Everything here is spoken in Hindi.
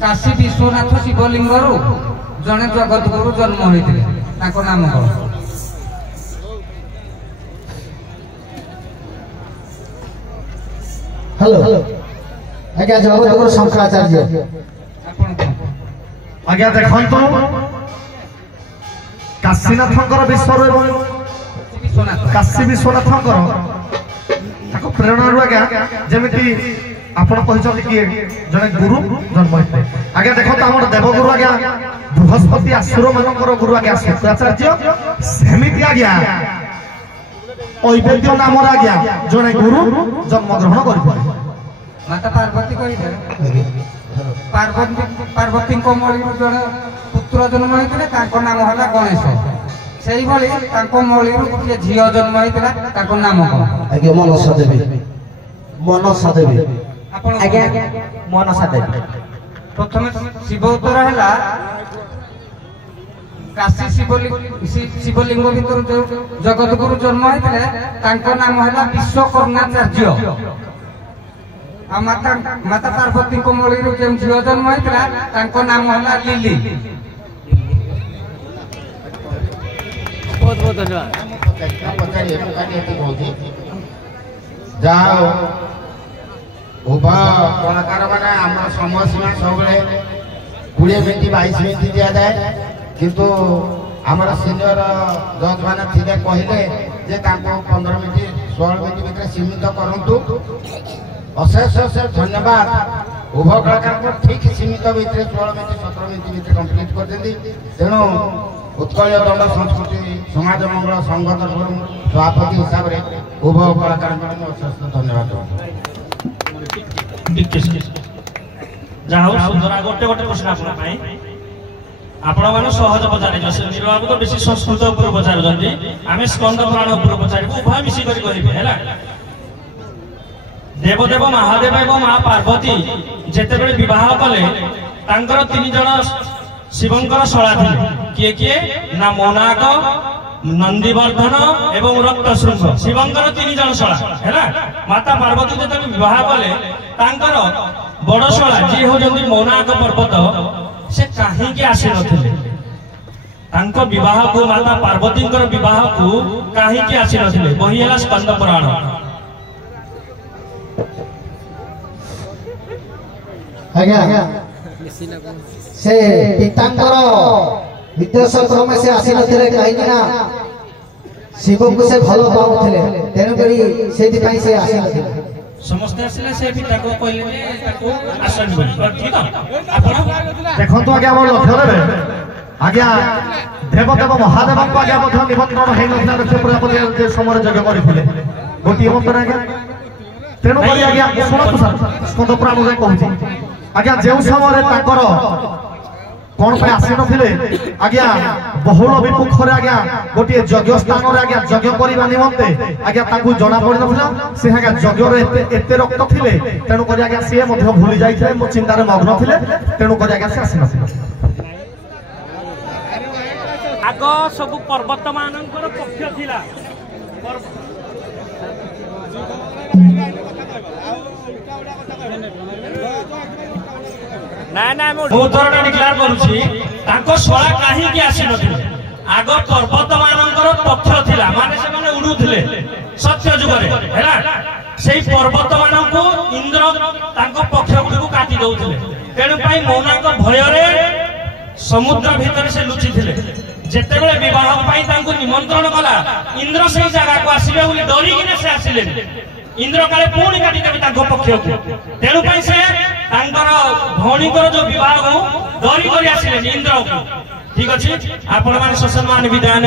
काशी विश्वनाथ शिवलिंग जड़े जगतगुरु जन्म होते नाम कौन? हेलो आज्ञा जगतगुरु शंकराचार्य आज्ञा देखो काशीनाथंकर विश्व काशी विश्वनाथंकर प्रेरणा आज्ञा जमी आपण कहते किए जड़े गुरु जन्म होते आज्ञा देखो आम देवगुरु आज्ञा बृहस्पति आसुर मानकर गुरु आज्ञा शुक्राचार्य सेमिति आज्ञा ऐवेद्य नाम आज्ञा जड़े गुरु जन्म ग्रहण कर माता पार्वती कही पार्वती मौली जड़े पुत्र जन्म होते नाम है गणेश से मौली गोटे झील जन्म होता नाम कौन? आज्ञा मनसा देवी मनसा देवी आज्ञा मनसा देवी प्रथम शिव उत्तर है काशी शिवलिंग भर जो जगतगुरु जन्म होते नाम है विश्वकर्माचार्य माता पार्वती मौली जो झील जन्म होता नाम है लिली। बहुत बहुत धन्यवाद। जाओ उभय कलाकार मैंने आम समय सीमा सब 20 मिनट 22 मिनट दि जाए किंतु आमर सीनियर जज मैंने थे कहले जे 15 मिनट 16 मिनट भितर सीमित करूँ अशेष अशेष धन्यवाद उभय कलाकार को ठीक सीमित भितर 16 मिनट 17 मिनट भितर कंप्लीट कर तेणु उत्कल दंड संस्कृति समाज मंगल संघ तरफ सभापति हिसाब से उभय कलाकार अशेष धन्यवाद गोटे गोटे प्रश्न आपण मैंने सहज पचार बाबू तो बेसी संस्कृत उपर पचार आम स्कंद पुराण उपर पचार उभय मिसिक है देवदेव महादेव एवं माँ पार्वती जिते विवाह कले 3 जन शिवंकर शला थे किए किए ना मोनाक नंदीवर्धन एवं रक्त श्रृंग शिवंकर 3 जन शला है माता पार्वती जो विवाह कले बड़ शला जी होती मोनाक पर्वत से कहीं आसी नथिले विवाह को माता पार्वती विवाह को कहीं आसी नथिले वही है स्कंद पुराण। आज्ञा से पितांकर विदेश क्रम से आसी नथिले कहीं शिव को से भल पाउथिले तेनु करी सेति पई से आसी नथिले समस्त आसिले से पिता को कहले ताको आसन बोल ठीक आपण देखो तो आज्ञा मोर लक्ष्य रे आज्ञा देवदेव महादेव को आज्ञा मध्य निमंत्रण हे नथिला दक्ष प्रजापति जे समय यज्ञ करिथिले गोटी मंत्र आज्ञा तेनु करी आज्ञा सुनत स्कंद पुराण जे कहूची आज्ञा जेउ समय ताकर कौन पे आसी नथिले आज्ञा बहुल विमुखरे आज्ञा गोटे यज्ञ स्थान रे आज्ञा यज्ञ करबा निमंते आज्ञा ताकू जणा पड़ नथिला से आज्ञा यज्ञ रे एते रक्त थिले तेनु करी आज्ञा से मध्य भूली जाइथे मो चिंता रे मग्न थिले तेनु करी आज्ञा से आसी नथिला आगो सब पर्वत मानकर पक्ष थिला ना ना मुथरटा डिक्लेयर करूची ताको शला काहे की आसी नथिले आगो पर्वत मानकर पक्ष थिला माने से माने उडुथिले सत्य जुग रे हैला सेही पर्वत मानकू इंद्र ताको पक्ष गुडी को काटी दउथिले तेनु पई मौनाक भय रे समुद्र भीतर से लुचि थिले जेते बेले विवाह पई तांको निमंत्रण कला इंद्र सेही जगह को आसीबे बोली डरी किने से आसीले इंद्र काले पूरी काटी देबे ताको पक्ष को तेनु पई से तांकर भौणीकर जो विवाह को डरी करी आसीले इंद्र को ठीक अछि आपण माने ससम्मान विधान